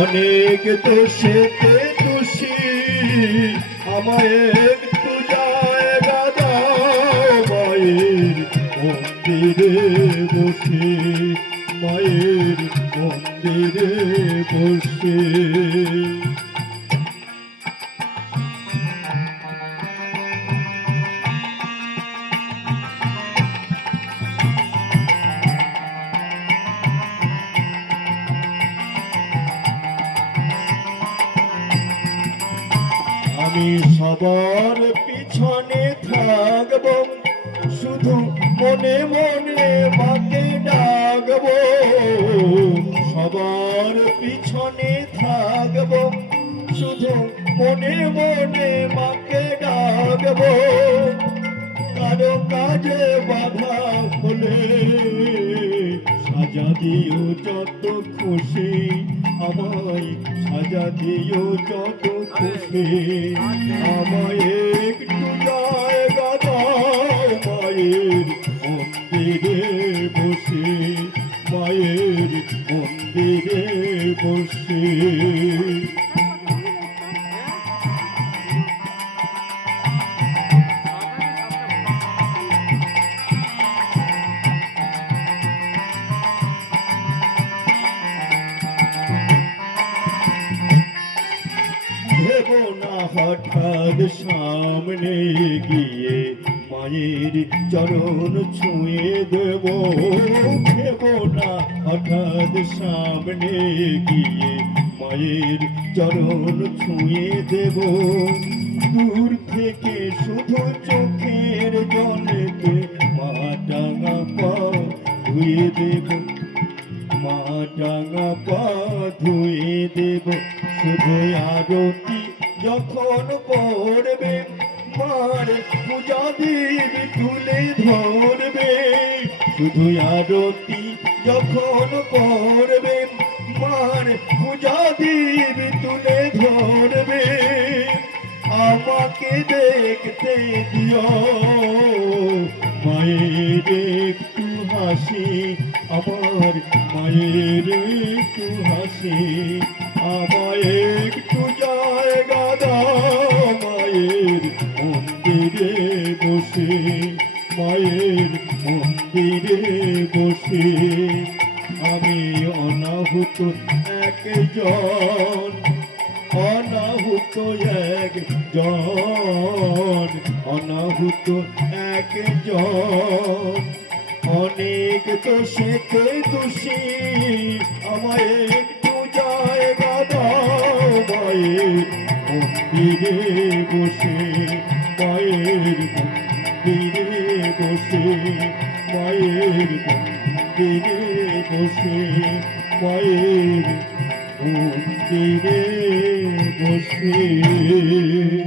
অনেক দোষেতে দোষী, আমায় একটু জায়গা দাও মায়ের মন্দিরে বসে, মায়ের মন্দিরে বসে। আমি সবার পিছনে থাকব, শুধু মনে মনে মাকে ডাকব। সবার পিছনে থাকব, শুধু মনে মনে মাকে ডাকব। কারো কাজে বাধা হলে সাজা দিও যত খুশি, আমায় সাজা দিও যত খুশি। আমায় একটু জায়গা দাও মায়ের মন্দিরে বসে, মায়ের মন্দিরে বসে। ভেবো না হঠাৎ সামনে গিয়ে মায়ের চরণ ছুঁয়ে দেব। ভেবো না হঠাৎ সামনে গিয়ে মায়ের চরণ ছুঁয়ে দেব। দূর থেকে শুধু চোখের জলেতে মা ডাঙা পা ধুয়ে দেব, মা ডাঙা পা ধুয়ে দেব। শুধু আরতি যখন পড়বে মার পূজা দেবী তুলে ধরবে। শুধু আরতি যখন পড়বে মার পূজা দেবী তুলে ধরবে। আমাকে দেখতে দিও মায়ের একটু হাসি, আমার মায়ের একটু হাসি। আমায় একটু জায়গা দাও মায়ের মন্দিরে বসে, মায়ের মন্দিরে বসে। আমি অনাহুত একজন, অনাহুত একজন, অনাহুত একজন। অনেক দোষেতে দোষী, আমায় একটু জায়গা দাও মায়ের মন্দিরে বসে, মায়ের মন্দিরে বসে, মায়ের মন্দিরে বসে, মায়ের মন্দিরে বসে।